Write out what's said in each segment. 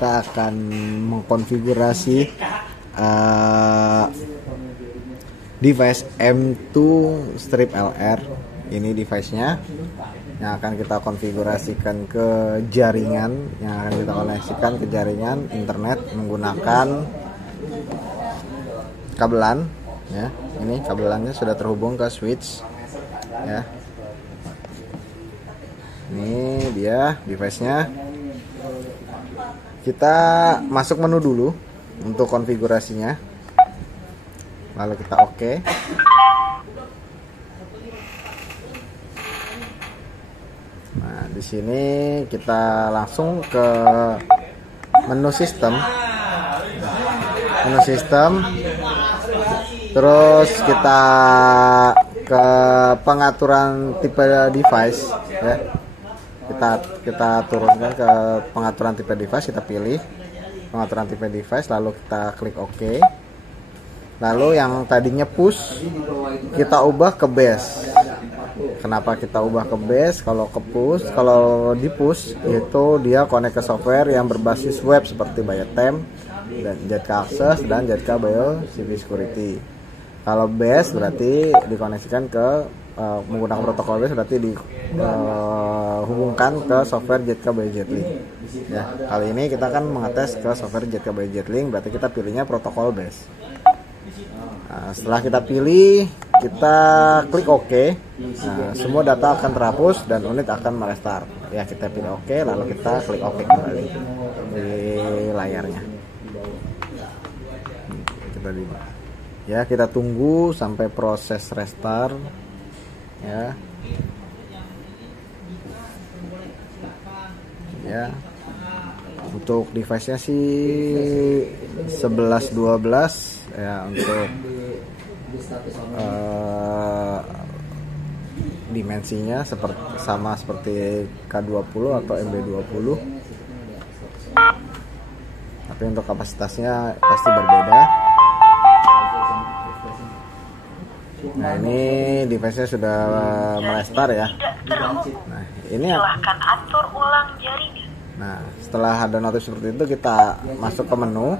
kita akan mengkonfigurasi device M2 strip LR. Ini device-nya yang akan kita konfigurasikan ke jaringan, yang akan kita koneksikan ke jaringan internet menggunakan kabelan ya. Ini kabelannya sudah terhubung ke switch ya. Ini dia device-nya. Kita masuk menu dulu untuk konfigurasinya. Lalu kita oke. Nah, di sini kita langsung ke menu sistem. Menu sistem. Terus kita ke pengaturan tipe device ya. Kita turunkan ke pengaturan tipe device, kita pilih pengaturan tipe device, lalu kita klik OK. Lalu yang tadinya push kita ubah ke base. Kenapa kita ubah ke base? Kalau ke push, kalau di push itu dia connect ke software yang berbasis web seperti Bayatem dan JK Access dan JK BioCP Security. Kalau base berarti dikoneksikan ke menggunakan protokol base, berarti dihubungkan ke software JK BioJetlink. Ya, kali ini kita akan mengetes ke software JK BioJetlink, berarti kita pilihnya protokol base. Nah, setelah kita pilih, kita klik OK. Nah, semua data akan terhapus dan unit akan merestart. Ya, kita pilih OK, lalu kita klik OK kembali di layarnya. Kita tunggu sampai proses restart. Ya. Untuk device-nya sih 1112 ya, untuk dimensinya sama seperti K20 atau MB20, tapi untuk kapasitasnya pasti berbeda. Nah, ini device-nya sudah merestart ya. Nah, ini silahkan atur ulang jaringan. Nah, setelah ada notif seperti itu, kita masuk ke menu,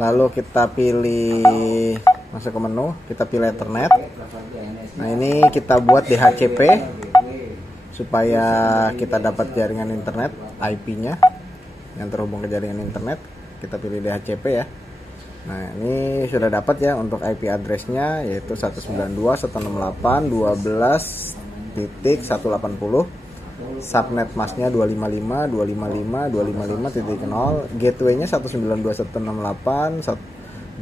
lalu kita pilih kita pilih Ethernet. Nah, ini kita buat DHCP supaya kita dapat jaringan internet, IP-nya yang terhubung ke jaringan internet. Kita pilih DHCP ya. Nah, ini sudah dapat ya untuk IP address-nya, yaitu 192.168.12.180. Subnet masknya 255.255.255.0, gateway-nya 192.168.12.1,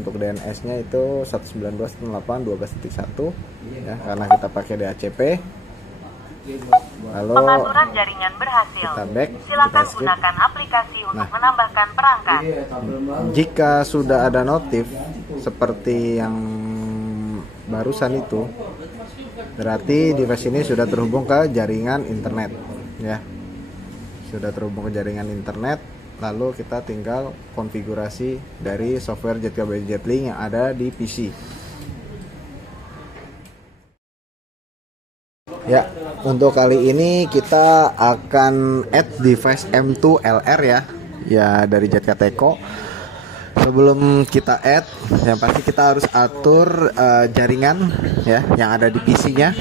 untuk DNS-nya itu 192.168.12.1 ya, karena kita pakai DHCP. Lalu pengaturan jaringan berhasil. Kita back. Silakan gunakan aplikasi untuk menambahkan perangkat. Jika sudah ada notif seperti yang barusan itu, berarti device ini sudah terhubung ke jaringan internet ya. Sudah terhubung ke jaringan internet, lalu kita tinggal konfigurasi dari software JK BioJetlink yang ada di PC. Ya, untuk kali ini kita akan add device M2 LR ya dari JK Teko. Sebelum kita add, yang pasti kita harus atur jaringan ya yang ada di PC-nya,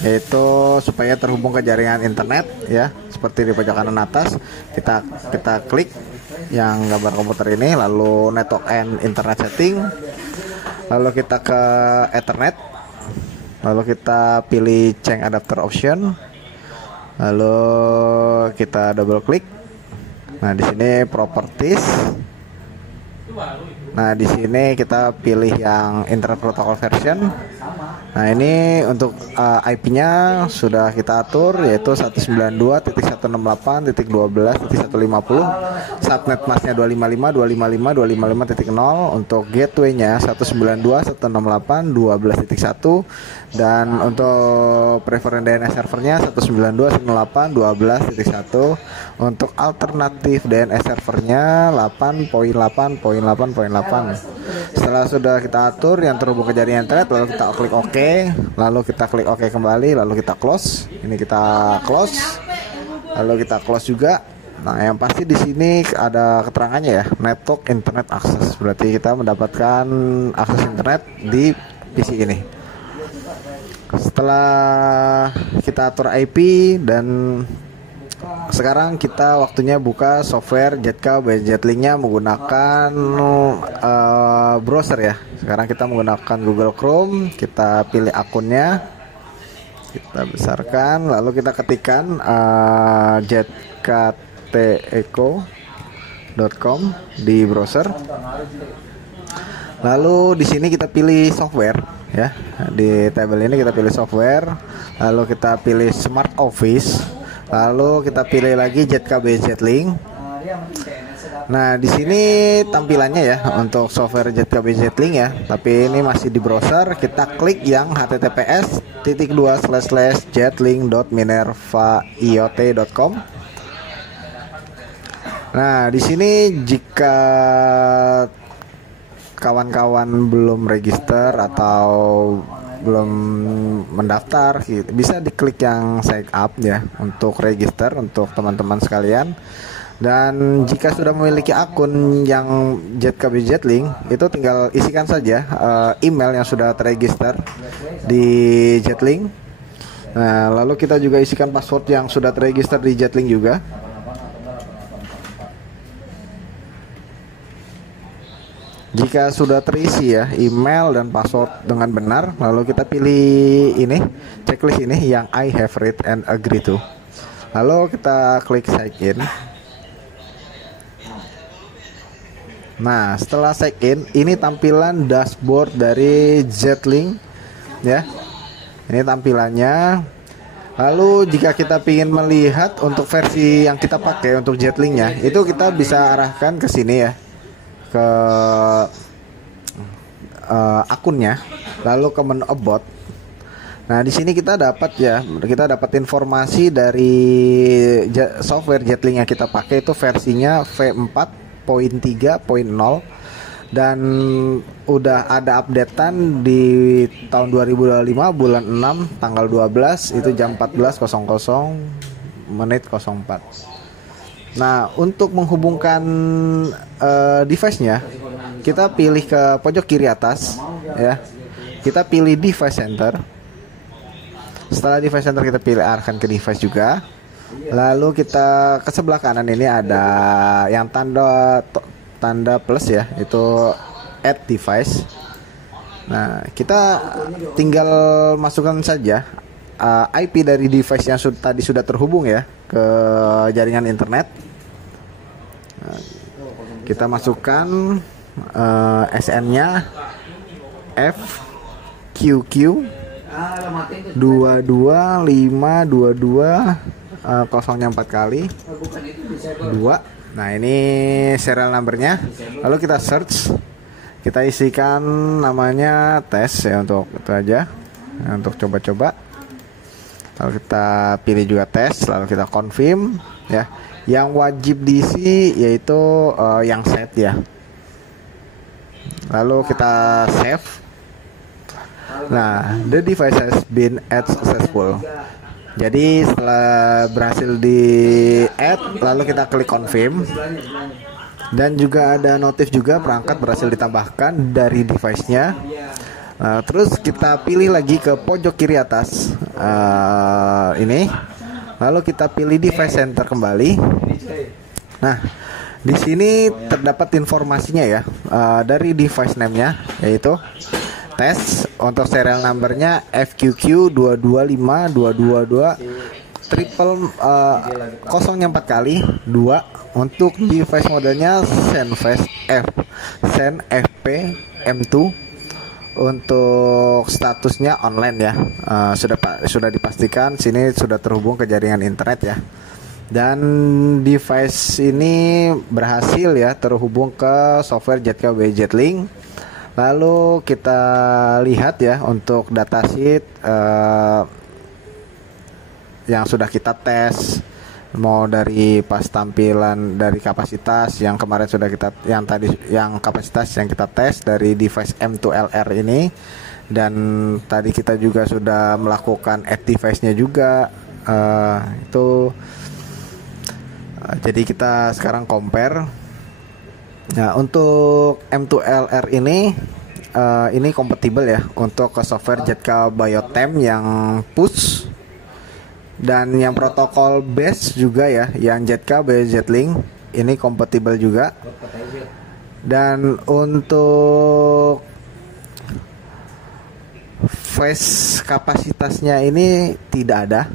yaitu supaya terhubung ke jaringan internet ya, seperti di pojok kanan atas. Kita klik yang gambar komputer ini, lalu network and internet setting, lalu kita ke Ethernet, lalu kita pilih change adapter option, lalu kita double klik. Nah, di sini properties. Nah, di sini kita pilih yang internet protocol version. Nah, ini untuk IP-nya sudah kita atur, yaitu 192.168.12.150. Subnet masknya 255.255.255.0. Untuk gateway-nya 192.168.12.1, dan untuk preferen DNS servernya 192.168.12.1. Untuk alternatif DNS servernya 8.8.8.8. Setelah sudah kita atur yang terhubung ke jaringan internet, lalu kita klik OK, lalu kita klik OK kembali, lalu kita close. Ini kita close, lalu kita close juga. Nah, yang pasti di sini ada keterangannya ya, network internet access. Berarti kita mendapatkan akses internet di PC ini. Setelah kita atur IP dan sekarang kita waktunya buka software Jetka by Jetlink-nya menggunakan browser ya. Sekarang kita menggunakan Google Chrome, kita pilih akunnya, kita besarkan, lalu kita ketikkan jetkateco.com di browser. Lalu di sini kita pilih software ya. Di tabel ini kita pilih software, lalu kita pilih Smart Office, lalu kita pilih lagi JKB Jetlink. Nah, di sini tampilannya ya untuk software JKB Jetlink ya, tapi ini masih di browser. Kita klik yang https://jetlink.minervaiot.com. Nah, di sini jika kawan-kawan belum register atau belum mendaftar, bisa diklik yang sign up ya untuk register untuk teman-teman sekalian. Dan jika sudah memiliki akun yang JKB Jetlink, itu tinggal isikan saja email yang sudah terregister di Jetlink. Nah, lalu kita juga isikan password yang sudah terregister di Jetlink juga. Jika sudah terisi ya email dan password dengan benar, lalu kita pilih ini, checklist ini yang I have read and agree to. Lalu kita klik sign in. Nah, setelah sign in, ini tampilan dashboard dari Jetlink ya. Ini tampilannya. Lalu jika kita ingin melihat untuk versi yang kita pakai untuk Jetlink-nya, itu kita bisa arahkan ke sini ya, ke akunnya, lalu ke menu about. Nah, di sini kita dapat informasi dari software Jetlink yang kita pakai itu versinya V4.3.0 dan udah ada updatean di tahun 2025 bulan 6 tanggal 12 itu jam 14.00 menit 04. Nah, untuk menghubungkan device-nya, kita pilih ke pojok kiri atas ya. Kita pilih device center. Setelah device center kita pilih arahkan ke device juga. Lalu kita ke sebelah kanan ini ada yang tanda plus ya, itu add device. Nah, kita tinggal masukkan saja IP dari device yang tadi sudah terhubung ya ke jaringan internet. Nah, kita masukkan SN-nya FQQ 22522 0-nya 4 kali 2. Nah, ini serial numbernya. Lalu kita search, kita isikan namanya tes ya, untuk itu aja, untuk coba-coba. Lalu kita pilih juga tes, lalu kita confirm ya. Yang wajib diisi yaitu yang set ya. Lalu kita save. Nah, the device has been add successful. Jadi setelah berhasil di add, lalu kita klik confirm. Dan juga ada notif juga perangkat berhasil ditambahkan dari device-nya. Terus kita pilih lagi ke pojok kiri atas ini. Lalu kita pilih device center kembali. Nah, di sini terdapat informasinya ya dari device name-nya, yaitu tes. Untuk serial numbernya FQQ 225222 triple 0-nya 4 kali 2. Untuk device modelnya Zenfast FP M2. Untuk statusnya online ya, sudah dipastikan sini sudah terhubung ke jaringan internet ya. Dan device ini berhasil ya terhubung ke software JKB Jetlink. Lalu kita lihat ya untuk datasheet yang sudah kita tes, mau dari pas tampilan dari kapasitas yang kemarin sudah kita yang kapasitas yang kita tes dari device M2LR ini, dan tadi kita juga sudah melakukan add device-nya juga, itu Jadi kita sekarang compare. Nah, untuk M2LR ini kompatibel ya untuk ke software ZK Biotem yang push, dan yang protokol base juga ya, yang ZK BioZlink ini kompatibel juga. Dan untuk flash kapasitasnya ini tidak ada,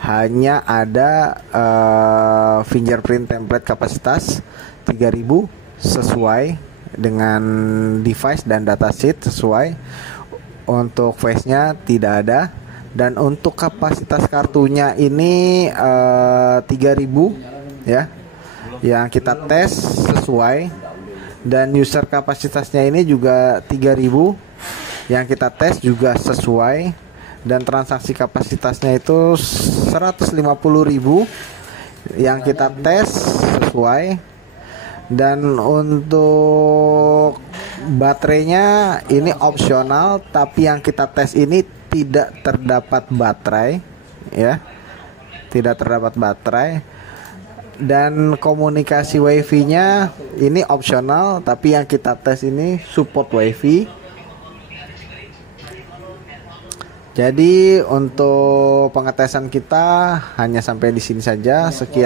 hanya ada fingerprint template kapasitas 3000 sesuai dengan device dan datasheet sesuai. Untuk face-nya tidak ada, dan untuk kapasitas kartunya ini 3000 ya, yang kita tes sesuai, dan user kapasitasnya ini juga 3000 yang kita tes juga sesuai, dan transaksi kapasitasnya itu 150.000 yang kita tes sesuai. Dan untuk baterainya ini opsional, tapi yang kita tes ini tidak terdapat baterai ya, tidak terdapat baterai. Dan komunikasi wifi-nya ini opsional, tapi yang kita tes ini support wifi. Jadi untuk pengetesan kita hanya sampai di sini saja. Sekian.